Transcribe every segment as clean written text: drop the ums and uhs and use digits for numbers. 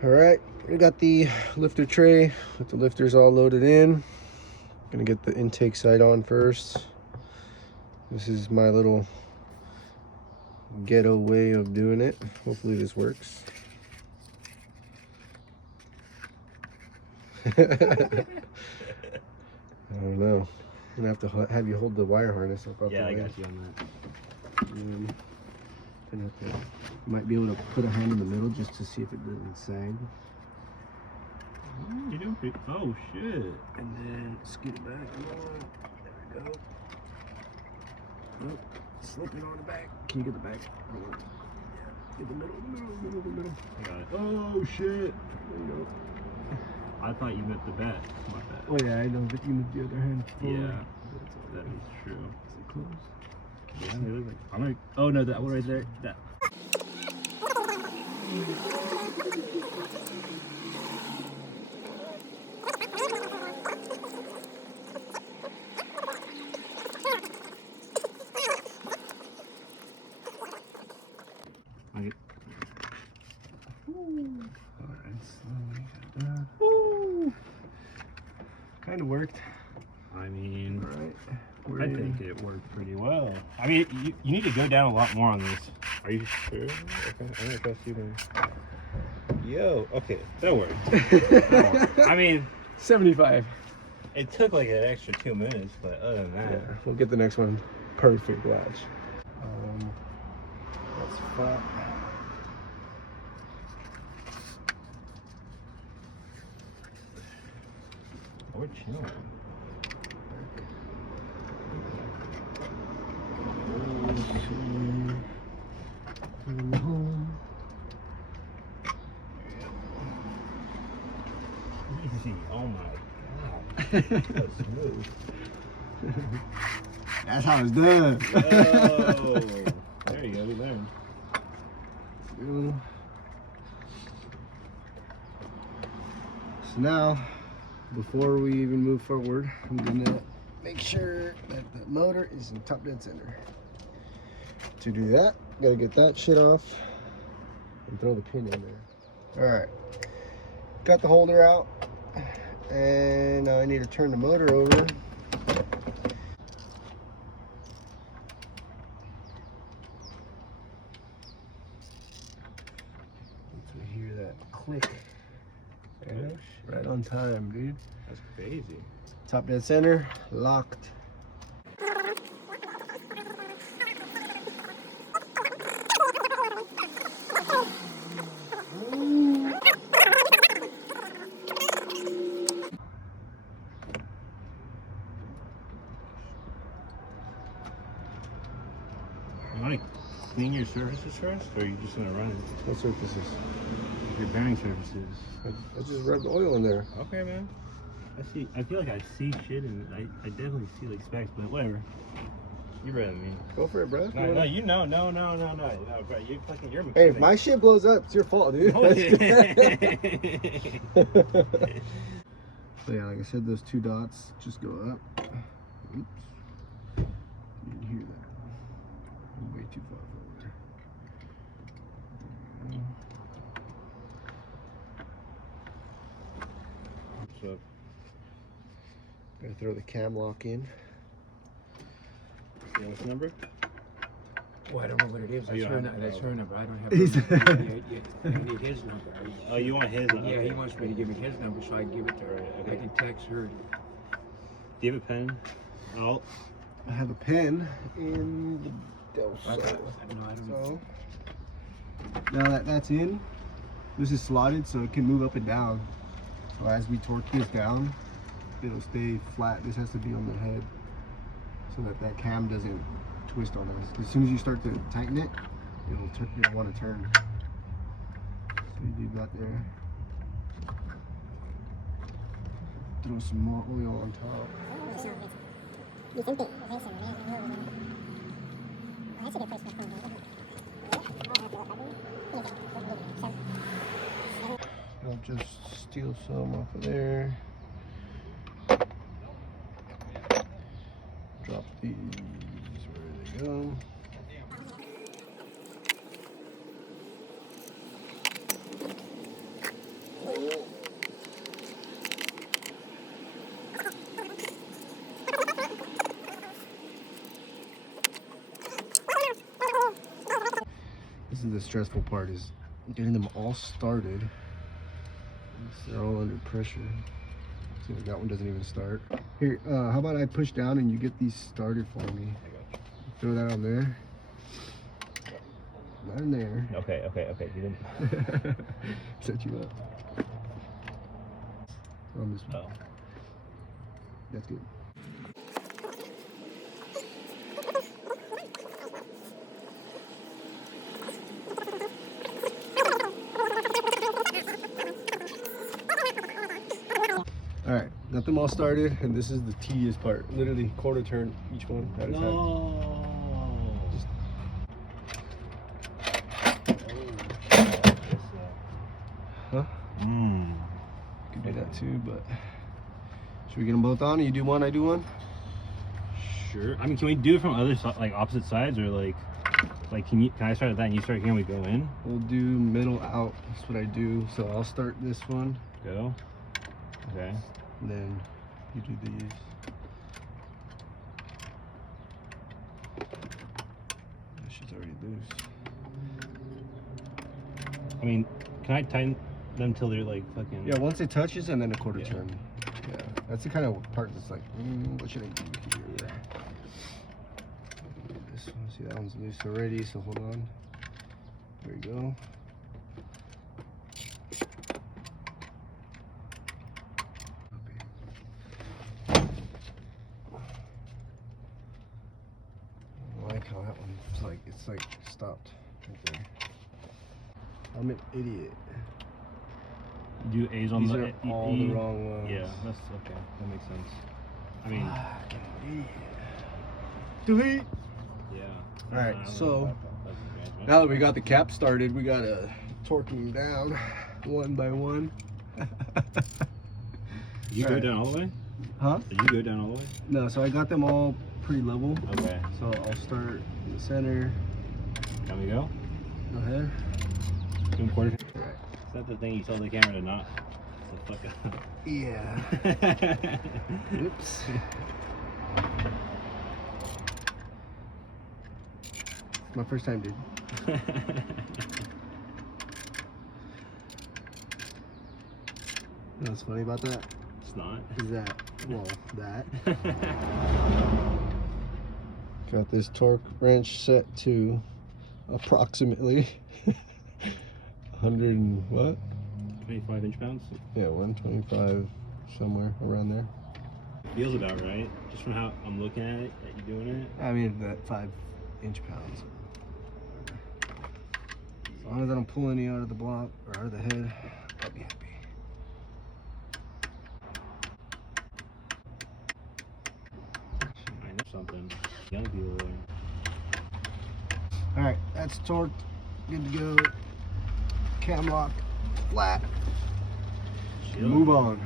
All right, we got the lifter tray with the lifters all loaded in. Gonna get the intake side on first. This is my little ghetto way of doing it. Hopefully this works. I don't know. I'm gonna have to have you hold the wire harness up. Yeah, I got you on that. Might be able to put a hand in the middle just to see if it doesn't sag. You're doing pretty. Oh shit! And then scoot it back. There we go. Nope. Slip it on the back. Can you get the back? Get the middle, the middle. I got it. Oh shit! There you go. I thought you meant the back. My bad. Oh yeah, I know, but you moved the other hand forward. Yeah, that is true. Is it close? Yeah, it looks like. I'm gonna. Oh no, that one right there. That. Kind of worked. I mean, right. I think it worked pretty well. I mean, you need to go down a lot more on this. Are you sure? Okay, I'm gonna trust you then. Yo, okay, that worked. I mean, 75. it took like an extra 2 minutes, but other than that, Yeah, we'll get the next one perfect. Watch. That's flat. we're chilling. Easy. Oh my god. That's smooth. That's how it's done. Oh, there you go. We learned. So now, before we even move forward, I'm gonna make sure that the motor is in top dead center. To do that, gotta get that shit off and throw the pin in there. All right, got the holder out, and now I need to turn the motor over. So hear that click. Yeah, right on time, dude. That's crazy. Top dead center, locked. You want to clean your surfaces first, or are you just gonna run it? What surfaces? Your bearing surfaces. I just rubbed the oil in there. Okay, man. I see. I feel like I see shit, and I definitely see like specks, but whatever. You better than me. Go for it, bro. No, you know, no, bro. You fucking, you're. Hey, if my shit blows up, it's your fault, dude. Oh, yeah. So yeah, like I said, those two dots just go up. Oops. You didn't hear that. I'm way too far forward. What's up? Gotta throw the cam lock in. See this number? Well, I don't know what it is. Oh, you don't have That's it. her number. I don't have He's- her number. I need his number. Oh, you want his number? Yeah, he wants me to give me his number so I can give it to her. Okay. I can text her. Do you have a pen? Oh. I have a pen in the Del No, I Sol. don't know. So now that that's in, this is slotted so it can move up and down. So as we torque this down, it'll stay flat. This has to be on the head so that that cam doesn't twist on us. As soon as you start to tighten it, it'll want to turn. So you do that there. Throw some more oil on top. I'll just steal some off of there. Drop these where they go. the stressful part is getting them all started. They're all under pressure. See, like that one doesn't even start. Here, how about I push down and you get these started for me? I got you. Throw that on there. Not in there. Okay. You didn't. Set you up. On this one. Oh. That's good. Alright, got them all started, and this is the tedious part. Literally quarter turn each one at a time. Huh? Could do that too, but should we get them both on? You do one, I do one? Sure. I mean, can we do it from other like opposite sides, or like can I start at that and you start here and we go in? We'll do middle out. That's what I do. So I'll start this one. Go. Okay. And then you do these. That shit's already loose. I mean, can I tighten them till they're like fucking? Yeah, once it touches and then a quarter Yeah. turn. Yeah, that's the kind of part that's like, what should I do here? This one, see that one's loose already, so hold on. There we go. I like how that one, it's like stopped right there. I'm an idiot. You do A's on These the are all the wrong ones. Yeah, that's okay. That makes sense. I mean, Fucking idiot. Delete. yeah. All right, I don't know so about that. That's now that we got the cap started, we gotta torque them down one by one. Did you go Alright. down all the way? Huh? Did you go down all the way? No, so I got them all pretty level. Okay. So I'll start in the center. Can we go? Go ahead. Two and quarter. All right. Is that the thing you told the camera to not? To fuck up. Yeah. Oops. My first time, dude. You know what's funny about that? It's not. Is that, well, that. Got this torque wrench set to approximately 100 and what? 25 inch-pounds? Yeah, 125, somewhere around there. Feels about right. Just from how I'm looking at it, that you're doing it. I mean, that 5 inch-pounds. As long as I don't pull any out of the block or out of the head, I'll be happy. I know something. Young people learn. Alright, that's torqued. Good to go. Cam lock flat. Chill. Move on.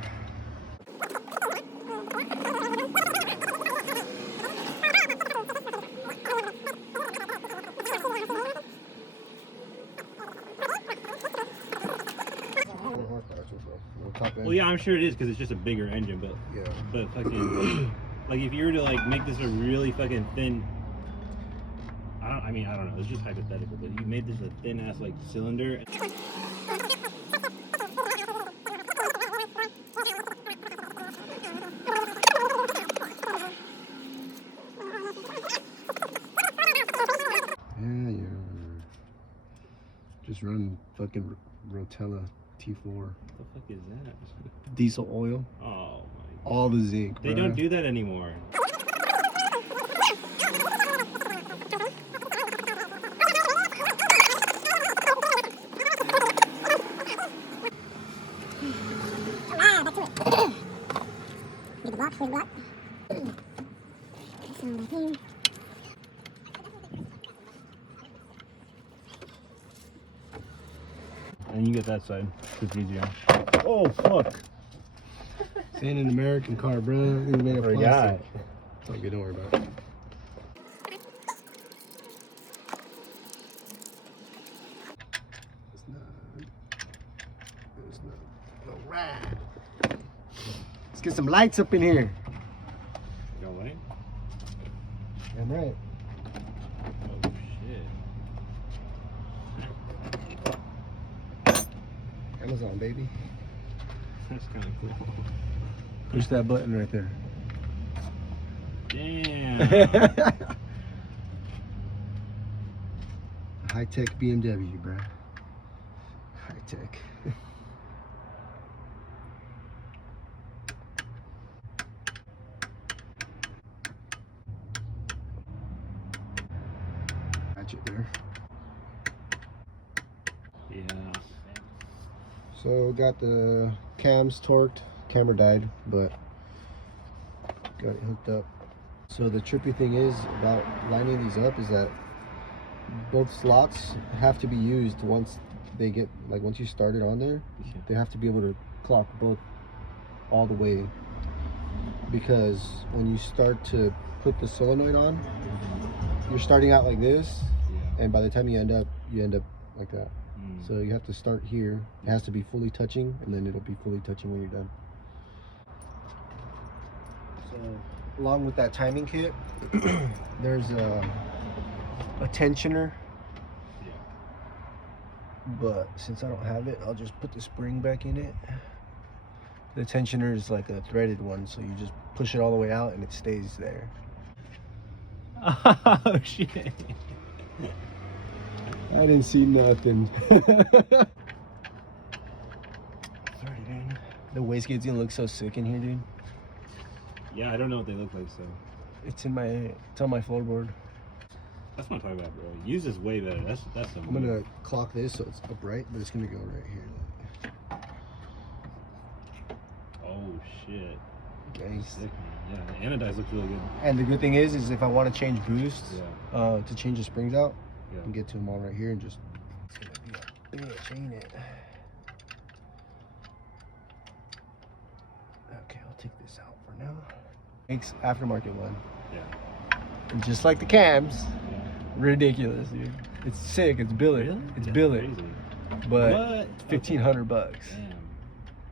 Well, yeah, I'm sure it is because it's just a bigger engine, but Yeah. fucking like if you were to like make this a really fucking thin. I don't know. It's just hypothetical, but you made this a thin ass like cylinder. Yeah, you're just running fucking Rotella T4. What the fuck is that? Diesel oil. Oh my god. All the zinc. They don't do that anymore. And you get that side. It's easier. Oh fuck. This ain't an American car, bro. It's made of For a plastic. guy. It's okay, don't worry about it. It's not. It's not. Alright. Let's get some lights up in here. Go away. Damn right. Oh shit. Amazon, baby. That's kind of cool. Push that button right there. Damn. High-tech BMW, bruh. High-tech. Hatchet there. Yeah. So got the cams torqued. Camera died, but got it hooked up. So the trippy thing is about lining these up is that both slots have to be used once they get, like, once you start it on there, they have to be able to clock both all the way, because when you start to put the solenoid on, you're starting out like this, and by the time you end up like that. So you have to start here. It has to be fully touching, and then it'll be fully touching when you're done. So along with that timing kit, there's a tensioner. But since I don't have it, I'll just put the spring back in it. The tensioner is like a threaded one, so you just push it all the way out and it stays there. Oh shit. I didn't see nothing. The wastegate's gonna look so sick in here, dude. Yeah, I don't know what they look like, so. It's on my floorboard. That's what I'm talking about, bro. Use this way better. That's some. I'm gonna clock this so it's upright, but it's gonna go right here. Oh shit. Nice. Sick, man. Yeah, the anodized looks really good. And the good thing is if I want to change boosts, Yeah. to change the springs out, Yeah. I can get to them all right here and just. It's gonna be a bitch, ain't it? Okay, I'll take this out for now. Makes aftermarket one. Yeah. And just like the cams, Yeah. ridiculous, dude. It's sick. It's billet. Really? It's Yeah, billet. crazy. But What? $1,500. Damn.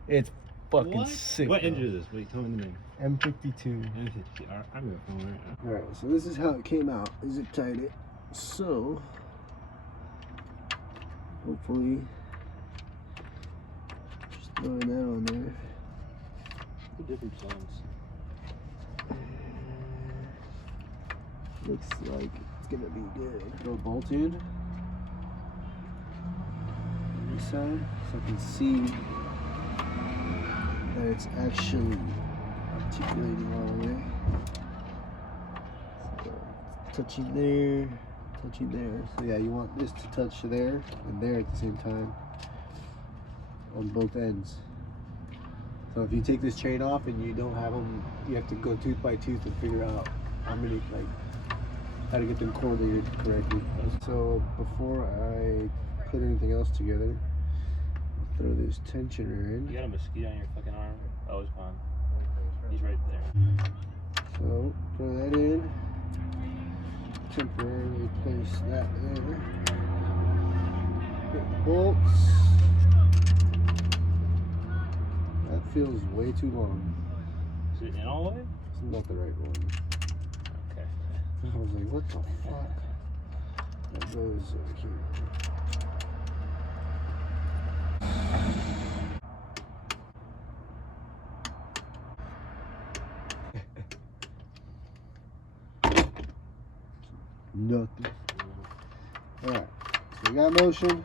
It's fucking What? sick. What bro. engine is this? Wait, tell me the name. M52. M50. I'm gonna phone right now. All right, so this is how it came out. Zip tied it. So hopefully, just throwing that on there. The different songs. Looks like it's gonna be good. Throw a bolt in on this side so I can see that it's actually articulating all the way. So, touching there, touching there. So yeah, you want this to touch there and there at the same time on both ends. So if you take this chain off and you don't have them, you have to go tooth by tooth and figure out how many, like, how to get them coordinated correctly. So before I put anything else together, I'll throw this tensioner in. You got a mosquito on your fucking arm? Oh, it's gone. He's right there. So throw that in. Temporarily place that there. Get the bolts. That feels way too long. Is it in all the way? It's not the right one. Okay. I was like, what the fuck? That goes over here. Nothing. Alright, so we got motion.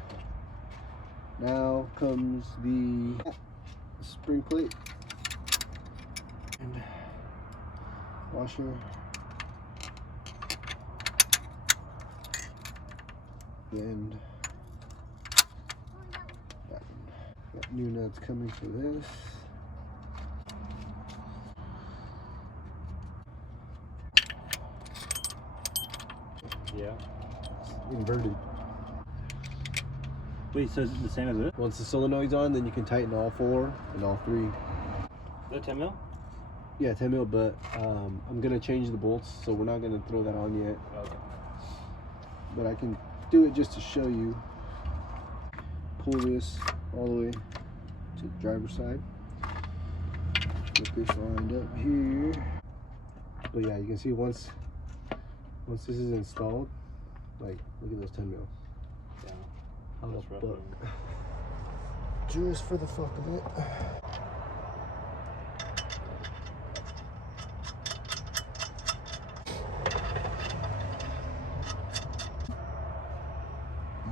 Now comes the spring plate and washer. And that one. Got new nuts coming for this. Yeah. It's inverted. Wait, so is it the same as this? Once the solenoid's on, then you can tighten all four and all three. Is that 10 mil? Yeah, 10 mil, but I'm gonna change the bolts, so we're not gonna throw that on yet. Okay. But I can do it just to show you. Pull this all the way to the driver's side. Get this lined up here. But yeah, you can see once this is installed, like, look at those 10 mil. Yeah. How the That's rough, fuck? just for the fuck of it.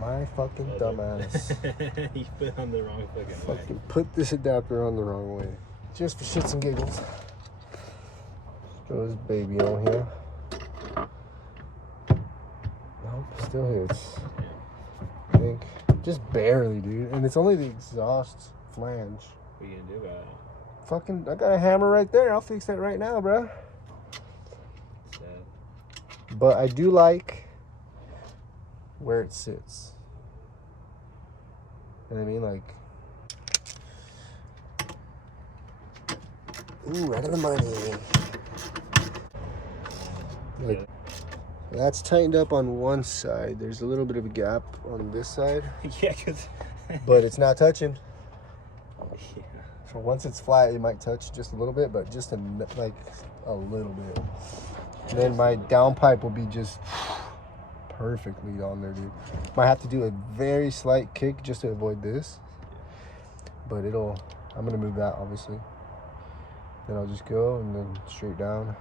My fucking dumbass. You put on the wrong fucking way. Put this adapter on the wrong way. Just for shits and giggles. Throw this baby on here. Nope, still hits. I think. Just barely, dude. And it's only the exhaust flange. What are you gonna do about it? Fucking, I got a hammer right there. I'll fix that right now, bro. Sad. But I do like where it sits. You know what I mean? Like, ooh, right of the money. Like, that's tightened up on one side. There's a little bit of a gap on this side. Yeah, because. But it's not touching. Yeah. So once it's flat, it might touch just a little bit, but just like a little bit. And then my downpipe will be just perfectly on there, dude. Might have to do a very slight kick just to avoid this. But I'm gonna move that obviously. Then I'll just go and then straight down.